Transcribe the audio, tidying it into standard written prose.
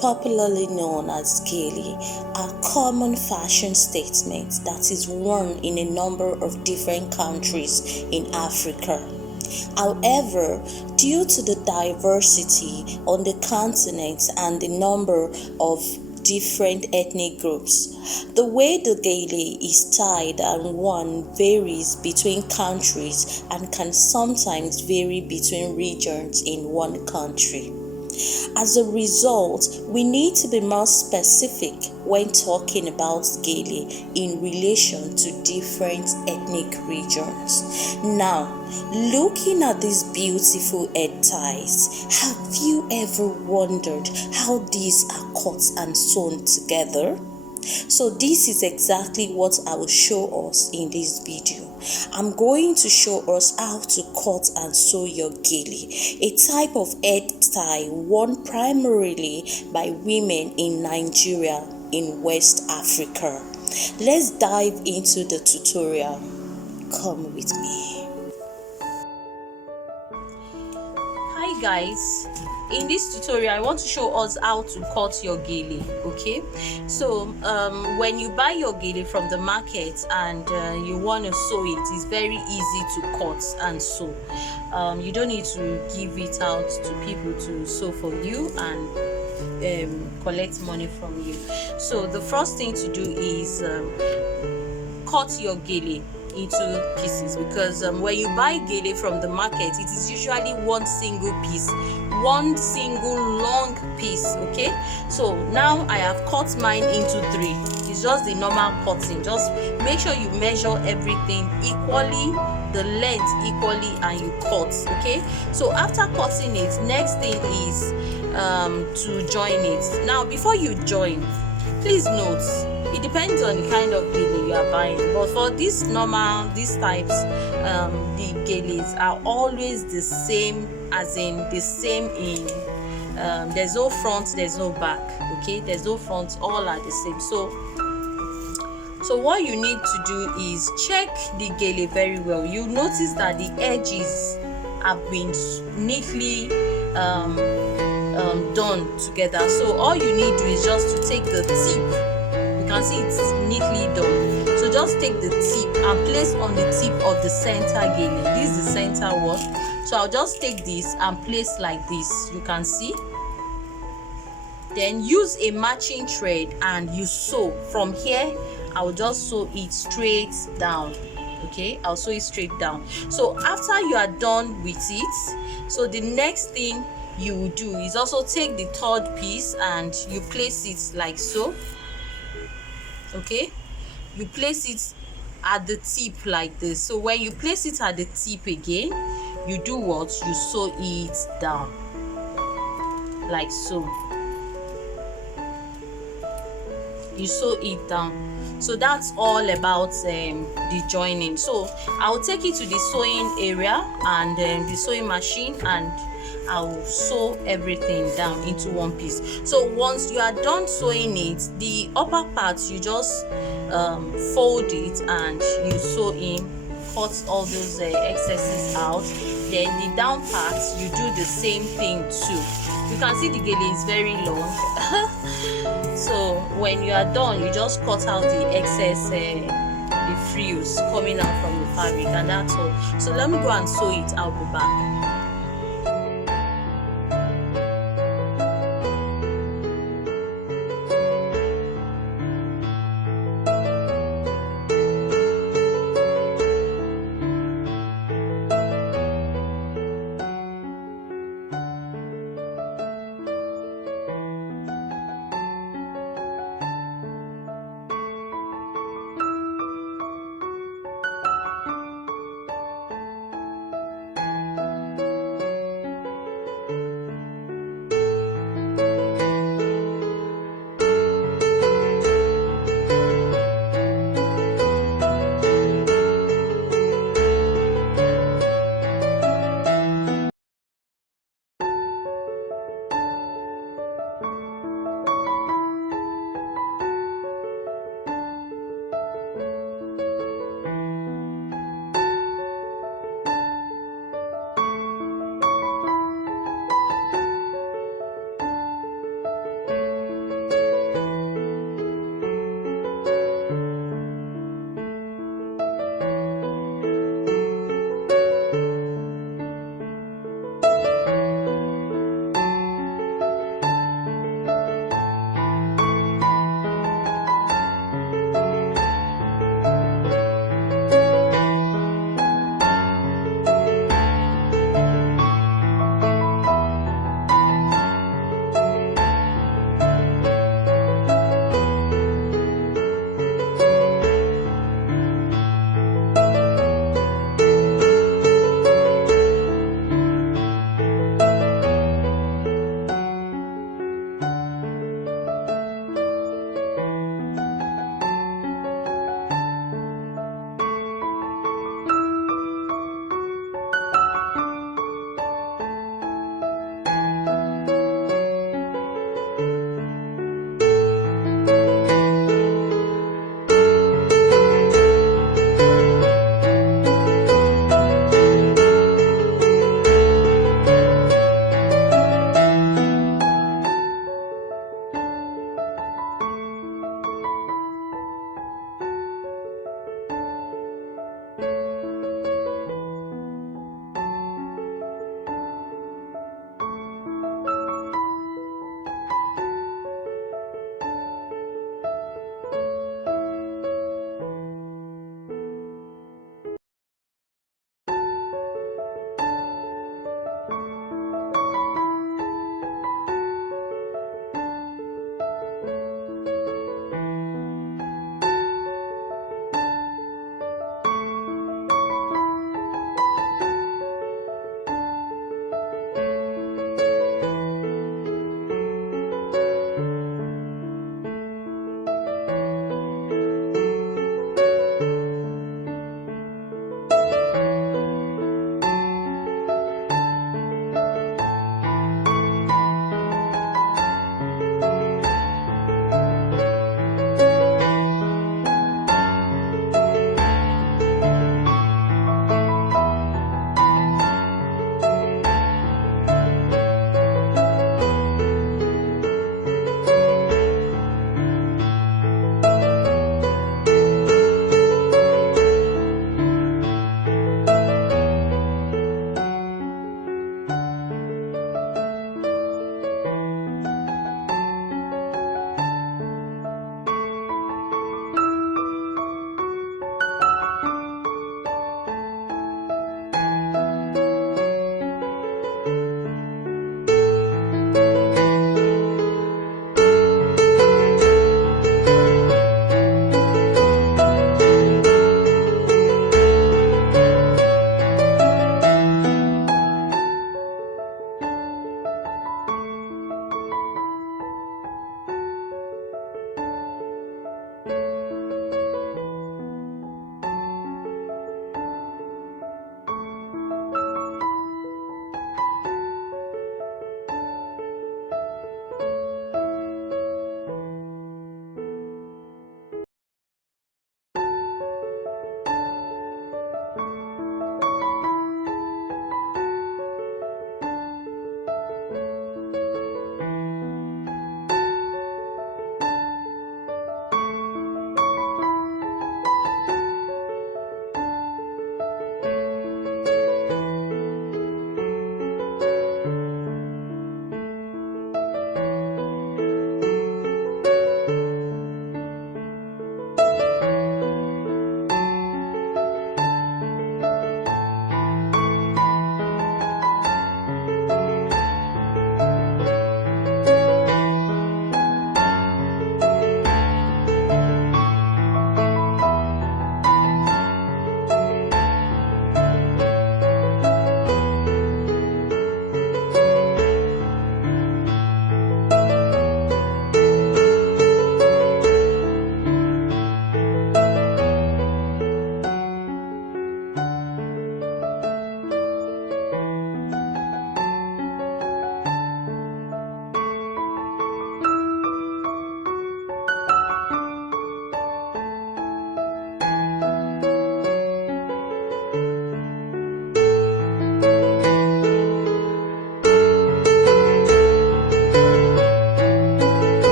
popularly known as Gele, are common fashion statements that is worn in a number of different countries in Africa. However, due to the diversity on the continent and the number of different ethnic groups, the way the gele is tied and worn varies between countries and can sometimes vary between regions in one country. As a result, we need to be more specific when talking about gele in relation to different ethnic regions. Now, looking at these beautiful head ties, have you ever wondered how these are cut and sewn together? So this is exactly what I will show us in this video. I'm going to show us how to cut and sew your gele, a type of head tie worn primarily by women in Nigeria in West Africa. Let's dive into the tutorial. Come with me. Hi guys, in this tutorial I want to show us how to cut your gele. Okay, so when you buy your gele from the market and you want to sew it, it's very easy to cut and sew. You don't need to give it out to people to sew for you and collect money from you. So the first thing to do is cut your gele into pieces, because when you buy gele from the market, it is usually one single piece, one single long piece. Okay, so now I have cut mine into 3. It's just the normal cutting. Just make sure you measure everything equally, the length equally, and you cut. Okay, so after cutting it, next thing is to join it. Now before you join, please note, it depends on the kind of gele you are buying, but for these types, the geles are always the same, as in the same in there's no front, there's no back. Okay, there's no front, all are the same. So what you need to do is check the gele very well. You notice that the edges have been neatly done together. So all you need to do is just to take the tip. You can see it's neatly done. So just take the tip and place on the tip of the center gele. This is the center one. So I'll just take this and place like this. You can see. Then use a matching thread and you sew from here. I will just sew it straight down. Okay, I'll sew it straight down. So after you are done with it, so the next thing you will do is also take the third piece and you place it like so. Okay, you place it at the tip like this. So when you place it at the tip again, you do what? You sew it down like so. You sew it down. So that's all about the joining. So I'll take it to the sewing area and the sewing machine, and I'll sew everything down into one piece. So once you are done sewing it, the upper part you just fold it and you sew in, cut all those excesses out. Then the down part you do the same thing too. You can see the gele is very long. So when you are done, you just cut out the excess the frills coming out from the fabric, and that's all. So let me go and sew it. I'll be back.